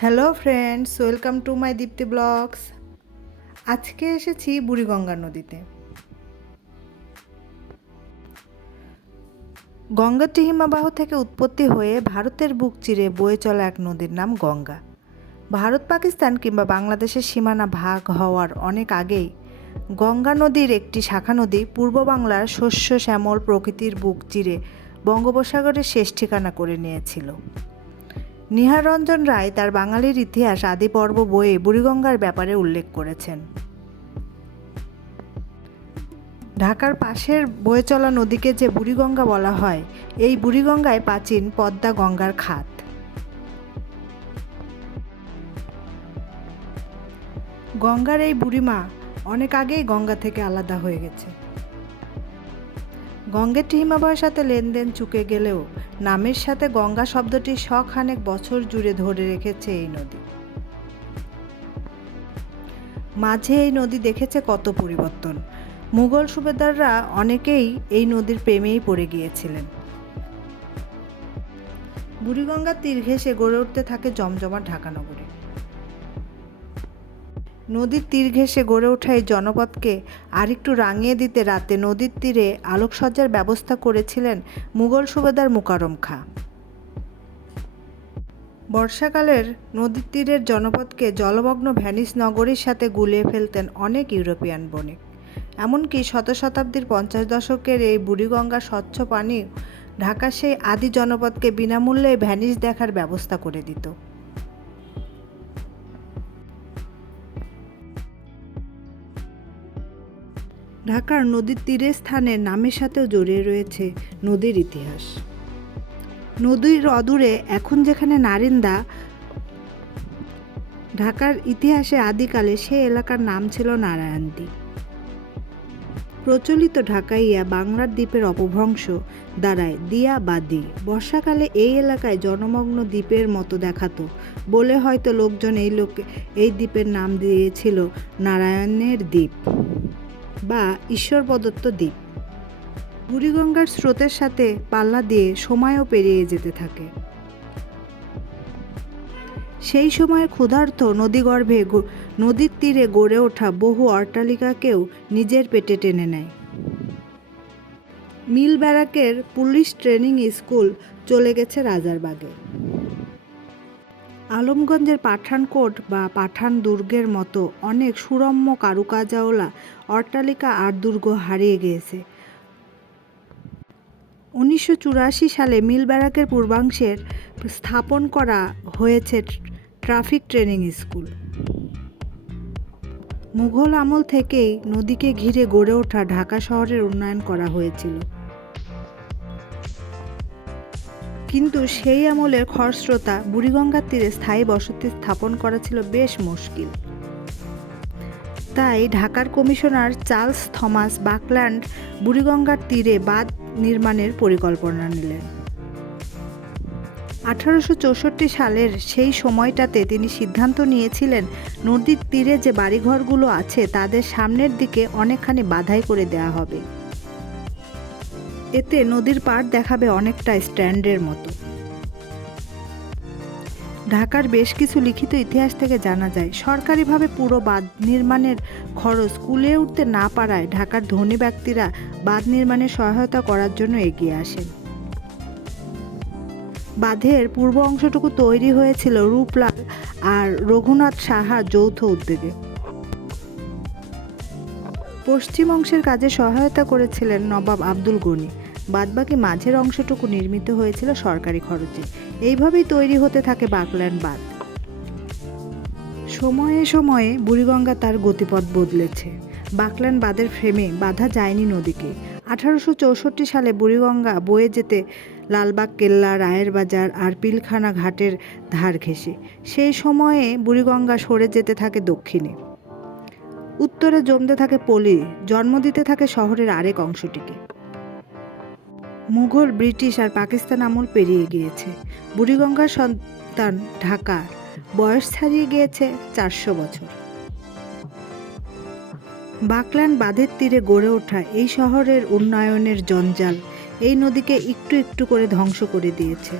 Hello friends, welcome to my Dipti blogs. আজকে এসেছি বুড়িগঙ্গা নদীতে। গঙ্গাটি হিমবাহ থেকে উৎপত্তি হয়ে ভারতের বুক চিরে বয়ে চলা এক নদীর নাম গঙ্গা। ভারত পাকিস্তান কিংবা বাংলাদেশের সীমানা ভাগ হওয়ার অনেক আগেই গঙ্গা নদীর একটি শাখা নদী পূর্ব বাংলার শস্য শ্যামল প্রকৃতির বুক চিরে বঙ্গোপসাগরের শেষ ঠিকানা করে নিয়েছিল। নিহার রঞ্জন রায় তার বাঙালির ইতিহাস আদি পর্ব বইয়ে বুড়িগঙ্গার ব্যাপারে উল্লেখ করেছেন। ঢাকার পাশের বয়ে চলা নদীকে যে বুড়িগঙ্গা বলা হয়, এই বুড়িগঙ্গায় প্রাচীন পদ্মা গঙ্গার খাত। গঙ্গার এই বুড়িমা অনেক আগেই গঙ্গা থেকে আলাদা হয়ে গেছে। গঙ্গের হিমাবয়ের সাথে লেনদেন চুকে গেলেও নামের সাথে গঙ্গা শব্দটি শখানেক বছর জুড়ে ধরে রেখেছে এই নদী। মাঝে এই নদী দেখেছে কত পরিবর্তন। মুঘল সুবেদাররা অনেকেই এই নদীর প্রেমেই পড়ে গিয়েছিলেন। বুড়িগঙ্গার তীর ঘেঁষে গড়ে উঠতে থাকে জমজমাট ঢাকা নগরী। নদীর তীর ঘেঁষে গড়ে ওঠা এই জনপদকে আরেকটু রাঙিয়ে দিতে রাতে নদীর তীরে আলোকসজ্জার ব্যবস্থা করেছিলেন মুঘল সুবেদার মুকাররম খাঁ। বর্ষাকালের নদীর তীরের জনপদকে জলমগ্ন ভ্যানিস নগরীর সাথে গুলিয়ে ফেলতেন অনেক ইউরোপিয়ান বণিক। এমনকি শতাব্দীর 50 দশকের এই বুড়িগঙ্গার স্বচ্ছ পানি ঢাকার সেই আদি জনপদকে বিনামূল্যে ভ্যানিস দেখার ব্যবস্থা করে দিত। ঢাকার নদীর তীরের স্থানের নামের সাথেও জড়িয়ে রয়েছে নদীর ইতিহাস। নদীর অদূরে এখন যেখানে নারিন্দা, ঢাকার ইতিহাসে আদিকালে সে এলাকার নাম ছিল নারায়ণদী। প্রচলিত ঢাকাইয়া বাংলার দ্বীপের অপভ্রংশ দাঁড়ায় দিয়া বা দি। বর্ষাকালে এই এলাকায় জনমগ্ন দ্বীপের মতো দেখাতো বলে হয়তো লোকজন এই দ্বীপের নাম দিয়েছিল নারায়ণের দ্বীপ বা ঈশ্বর প্রদত্ত দ্বীপ। বুড়িগঙ্গার স্রোতের সাথে পাল্লা দিয়ে সময়ও পেরিয়ে যেতে থাকে। সেই সময়ের ক্ষুধার্ত নদীগর্ভে নদীর তীরে গড়ে ওঠা বহু অট্টালিকাকেও নিজের পেটে টেনে নেয়। মিল ব্যারাকের পুলিশ ট্রেনিং স্কুল চলে গেছে রাজারবাগে। আলমগঞ্জের পাঠানকোট বা পাঠান দুর্গের মতো অনেক সুরম্য কারুকাজওয়ালা অট্টালিকা আর দুর্গ হারিয়ে গিয়েছে। 1984 সালে মিল ব্যারাকের পূর্বাংশের স্থাপন করা হয়েছে ট্রাফিক ট্রেনিং স্কুল। মুঘল আমল থেকেই নদীকে ঘিরে গড়ে ওঠা ঢাকা শহরের উন্নয়ন করা হয়েছিল, কিন্তু সেই আমলের খরস্রোতা বুড়িগঙ্গার তীরে স্থায়ী বসতি স্থাপন করা ছিল বেশ মুশকিল। তাই ঢাকার কমিশনার চার্লস থমাস বাকল্যান্ড বুড়িগঙ্গার তীরে বাঁধ নির্মাণের পরিকল্পনা নিলেন। 1864 সালের সেই সময়টাতে তিনি সিদ্ধান্ত নিয়েছিলেন নদীর তীরে যে বাড়িঘরগুলো আছে তাদের সামনের দিকে অনেকখানি বাধাই করে দেওয়া হবে। এতে নদীর পাড় দেখাবে অনেকটা স্ট্যান্ডের মতো। ঢাকার বেশ কিছু লিখিত ইতিহাস থেকে জানা যায়, সরকারিভাবে পুরো বাঁধ নির্মাণের খরচ কুলিয়ে উঠতে না পারায় ঢাকার ধনী ব্যক্তিরা বাঁধ নির্মাণে সহায়তা করার জন্য এগিয়ে আসেন। বাঁধের পূর্ব অংশটুকু তৈরি হয়েছিল রূপলাল আর রঘুনাথ সাহার যৌথ উদ্যোগে। পশ্চিম অংশের কাজে সহায়তা করেছিলেন নবাব আব্দুল গনি। বাদবাকি মাঝের অংশটুকু নির্মিত হয়েছিল সরকারি খরচে। এইভাবেই তৈরি হতে থাকে বাকল্যান্ড বাঁধ। সময়ে সময়ে বুড়িগঙ্গা তার গতিপথ বদলেছে। বাকল্যান্ড বাঁধের ফ্রেমে বাঁধা যায়নি নদীকে। 1864 সালে বুড়িগঙ্গা বয়ে যেতে লালবাগ কেল্লা, রায়ের বাজার আর পিলখানা ঘাটের ধার ঘেঁষে। সেই সময়ে বুড়িগঙ্গা সরে যেতে থাকে দক্ষিণে। উত্তরে জমতে থাকে পলি, জন্ম দিতে থাকে শহরের আরেক অংশটিকে। মুঘল, ব্রিটিশ আর পাকিস্তান আমল পেরিয়ে গিয়েছে। বুড়িগঙ্গার সন্তান ঢাকা বয়স ছাড়িয়ে গিয়েছে 400 বছর। বাকল্যান্ড বাঁধের তীরে গড়ে ওঠা এই শহরের উন্নয়নের জঞ্জাল এই নদীকে একটু একটু করে ধ্বংস করে দিয়েছে।